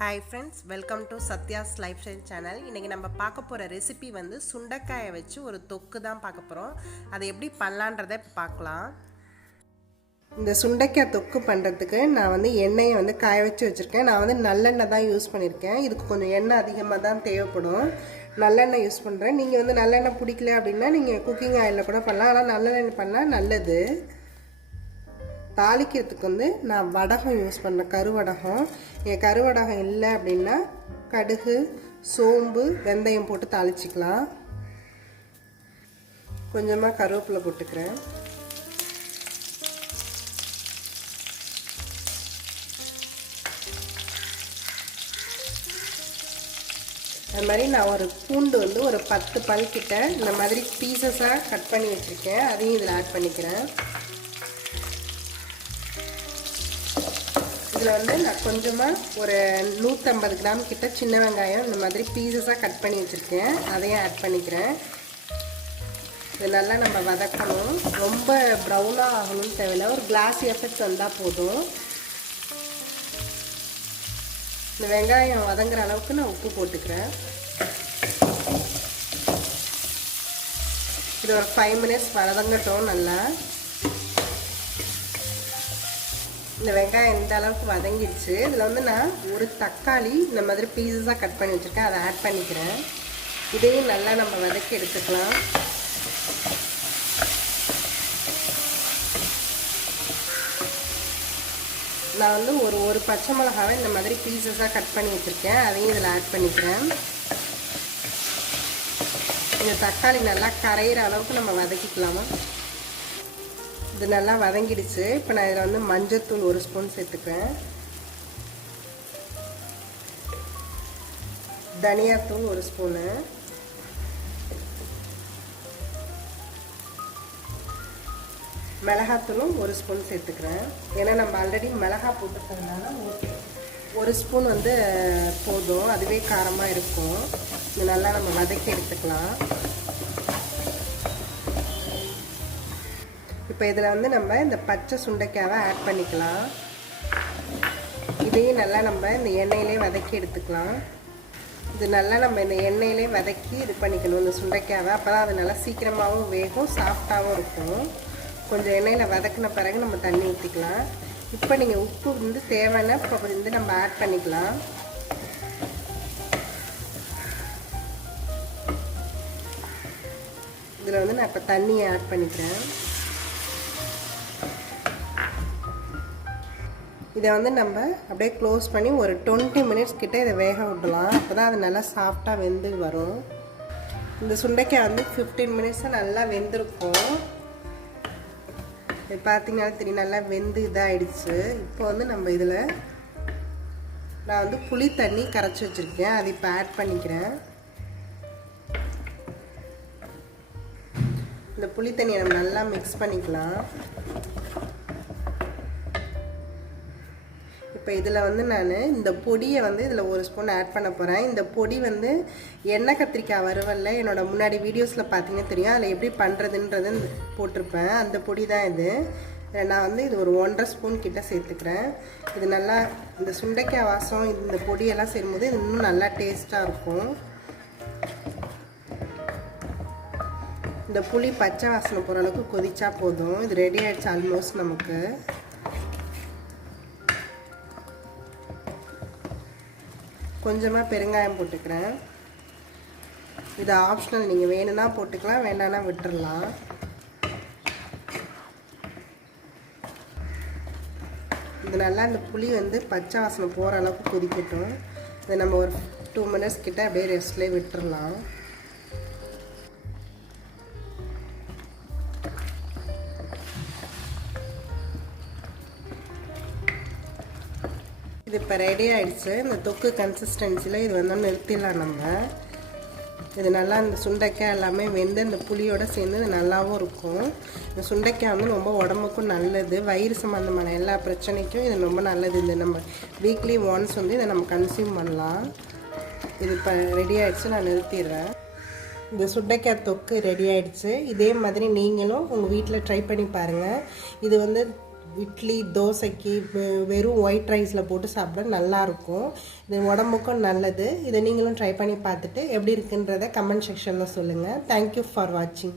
Hi friends, welcome to Satya's Lifestyle channel. இன்னைக்கு நம்ம பார்க்க போற ரெசிபி வந்து சுண்டைக்காயை வச்சு ஒரு தொக்கு தான் பார்க்க போறோம். அதை எப்படி பண்ணலாம்ன்றதை பார்க்கலாம். இந்த சுண்டைக்காய் தொக்கு பண்றதுக்கு நான் வந்து எண்ணெயை வந்து காய வச்சு வச்சிருக்கேன். நான் வந்து நல்லெண்ணெய் தான் யூஸ் பண்ணிருக்கேன். இதுக்கு கொஞ்சம் எண்ணெய் அதிகமாக தான் தேவைப்படும். நல்லெண்ணெய் யூஸ் பண்றேன். நீங்க வந்து நல்லெண்ணெய் பிடிக்கல அப்படின்னா நீங்க குக்கிங் ஆயில்ல கூட பண்ணலாம். ஆனா நல்லெண்ணெய் பண்ணா நல்லது. தாளிக்கிறதுக்கு வந்து நான் வடகம் யூஸ் பண்ணுறேன், கருவடகம். என் கருவடகம் இல்லை அப்படின்னா கடுகு, சோம்பு, வெந்தயம் போட்டு தாளிச்சிக்கலாம். கொஞ்சமாக கருவேப்பிலை போட்டுக்கிறேன். அது மாதிரி நான் ஒரு பூண்டு வந்து ஒரு 10 பல் கிட்ட இந்த மாதிரி பீசஸாக கட் பண்ணி வச்சுருக்கேன். அதையும் இதில் ஆட் பண்ணிக்கிறேன். இதில் வந்து நான் கொஞ்சமாக ஒரு 150 கிராம் கிட்ட சின்ன வெங்காயம் இந்த மாதிரி பீசஸாக கட் பண்ணி வச்சுருக்கேன். அதையும் ஆட் பண்ணிக்கிறேன். இது நல்லா நம்ம வதக்கணும். ரொம்ப ப்ரௌனாக ஆகணும்னு தேவையில்லை, ஒரு கிளாஸ் எஃபெக்ட் வந்தால் போதும். இந்த வெங்காயம் வதங்குற அளவுக்கு நான் உப்பு போட்டுக்கிறேன். இது ஒரு 5 மினிட்ஸ் வதங்கட்டும். நல்லா இந்த வெங்காயம் இந்த அளவுக்கு வதங்கிடுச்சு. இதில் வந்து நான் ஒரு தக்காளி இந்த மாதிரி பீசஸாக கட் பண்ணி வச்சுருக்கேன், அதை ஆட் பண்ணிக்கிறேன். இதையும் நல்லா நம்ம வதக்கி எடுத்துக்கலாம். நான் வந்து ஒரு பச்சை மிளகாவை இந்த மாதிரி பீசஸாக கட் பண்ணி வச்சுருக்கேன், அதையும் இதில் ஆட் பண்ணிக்கிறேன். இந்த தக்காளி நல்லா கரையிற அளவுக்கு நம்ம வதக்கிக்கலாமா. இது நல்லா வதங்கிடுச்சு. இப்போ நான் இதில் வந்து மஞ்சத்தூள் 1 ஸ்பூன் சேர்த்துக்கிறேன். தனியாத்தூள் 1 ஸ்பூனு, மிளகாத்தூளும் 1 ஸ்பூன் சேர்த்துக்கிறேன். ஏன்னா நம்ம ஆல்ரெடி மிளகா போட்டுக்கிறதுனால 1 ஸ்பூன் வந்து போதும், அதுவே காரமாக இருக்கும். இது நல்லா நம்ம வதக்கி எடுத்துக்கலாம். இப்போ இதில் வந்து நம்ம இந்த பச்சை சுண்டைக்காவை ஆட் பண்ணிக்கலாம். இதையும் நல்லா நம்ம இந்த எண்ணெயிலே வதக்கி எடுத்துக்கலாம். இது நல்லா நம்ம இந்த எண்ணெயிலே வதக்கி இது பண்ணிக்கணும் இந்த சுண்டைக்காவை. அப்போ தான் அது நல்லா சீக்கிரமாகவும் வேகும், சாஃப்டாகவும் இருக்கும். கொஞ்சம் எண்ணெயில் வதக்கின பிறகு நம்ம தண்ணி ஊற்றிக்கலாம். இப்போ நீங்கள் உப்பு வந்து தேவையான இப்போ வந்து நம்ம ஆட் பண்ணிக்கலாம். இதில் வந்து நான் இப்போ தண்ணியை ஆட் பண்ணிக்கிறேன். இதை வந்து நம்ம அப்படியே க்ளோஸ் பண்ணி ஒரு 20 மினிட்ஸ் கிட்ட இதை வேக விடலாம். அப்போ தான் அது நல்லா சாஃப்டாக வெந்து வரும். இந்த சுண்டைக்காய் வந்து 15 மினிட்ஸாக நல்லா வெந்திருக்கும். இது பார்த்தீங்கன்னா தெரியும், நல்லா வெந்து இதாகிடுச்சு. இப்போ வந்து நம்ம இதில் நான் வந்து புளி தண்ணி கரைச்சி வச்சுருக்கேன், அது இப்போ ஆட் பண்ணிக்கிறேன். இந்த புளி தண்ணியை நம்ம நல்லா மிக்ஸ் பண்ணிக்கலாம். இப்போ இதில் வந்து நான் இந்த பொடியை வந்து இதில் 1 ஸ்பூன் ஆட் பண்ண போகிறேன். இந்த பொடி வந்து எண்ணெய் கத்திரிக்காய் வறுவல்ல என்னோட முன்னாடி வீடியோஸில் பார்த்தீங்கன்னா தெரியும், அதில் எப்படி பண்ணுறதுன்றது போட்டிருப்பேன். அந்த பொடி தான் இது. நான் வந்து இது ஒரு 1.5 ஸ்பூன் கிட்ட சேர்த்துக்கிறேன். இது நல்லா இந்த சுண்டைக்காய் வாசம் இந்த பொடியெல்லாம் சேரும்போது இது இன்னும் நல்லா டேஸ்ட்டாக இருக்கும். இந்த புளி பச்சை வாசனை போகிற அளவுக்கு கொதிச்சா போதும். இது ரெடி ஆகிடுச்சு ஆல்மோஸ்ட் நமக்கு. கொஞ்சமாக பெருங்காயம் போட்டுக்கிறேன். இது ஆப்ஷனல், நீங்கள் வேணும்னா போட்டுக்கலாம், வேண்டாம்னா விட்டுடலாம். இது நல்லா இந்த புளி வந்து பச்சை வாசனை போகிற அளவுக்கு கொதிக்கட்டும். இதை நம்ம ஒரு 2 மினிட்ஸ் கிட்ட அப்படியே ரெஸ்ட்லேயே விட்டுடலாம். இது இப்போ ரெடி ஆகிடுச்சு. இந்த தொக்கு கன்சிஸ்டன்சியில் இது வந்து நிறுத்திடலாம் நம்ம. இது நல்லா இந்த சுண்டைக்காய் எல்லாமே வெந்து இந்த புளியோடு சேர்ந்து இது நல்லாவும் இருக்கும். இந்த சுண்டைக்காய் வந்து ரொம்ப உடம்புக்கும் நல்லது, வயிறு சம்மந்தமான எல்லா பிரச்சனைக்கும் இது ரொம்ப நல்லது. இது நம்ம வீக்லி ஒன்ஸ் வந்து இதை நம்ம கன்சியூம் பண்ணலாம். இது இப்போ ரெடி ஆகிடுச்சு, நான் நிறுத்திடுறேன். இந்த சுண்டைக்காய் தொக்கு ரெடி ஆகிடுச்சு. இதே மாதிரி நீங்களும் உங்கள் வீட்டில் ட்ரை பண்ணி பாருங்கள். இது வந்து இட்லி தோசைக்கு வெறும் ஒயிட் ரைஸில் போட்டு சாப்பிட நல்லாயிருக்கும். இது உடம்புக்கும் நல்லது. இதை நீங்களும் ட்ரை பண்ணி பார்த்துட்டு எப்படி இருக்குன்றதை கமெண்ட் செக்ஷனில் சொல்லுங்கள். தேங்க்யூ ஃபார் வாட்சிங்.